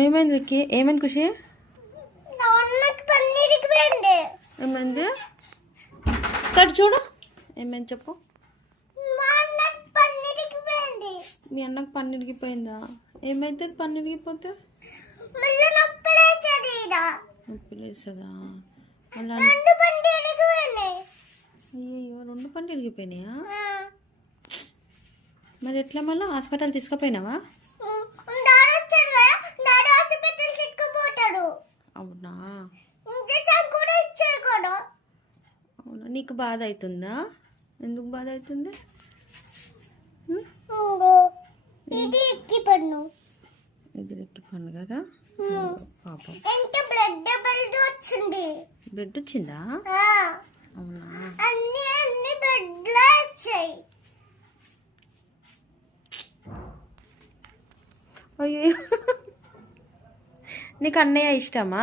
ఏమైంది విక్కీ? ఏమైంది ఖుషి? ఏమైంది? ఇక్కడ చూడు, ఏమైంది చెప్పు. మీ అన్నకు పన్ను ఇరిగిపోయిందా? ఏమైతుంది పన్ను ఇరిగిపోతే? నొప్పి లేస్తుందా? అలా అయ్యో, రెండు పన్ను ఇరిగిపోయినాయా? మరి ఎట్లా మళ్ళీ హాస్పిటల్ తీసుకుపోయినావా? అవునా? అవునా, నీకు బాధ అవుతుందా? ఎందుకు బాధ అవుతుంది? ఇది ఎక్కి పన్ను కదా పాపం. బ్లడ్ వచ్చిందా? అవునా? అయ్యో, నీకు అన్నయ్య ఇష్టమా?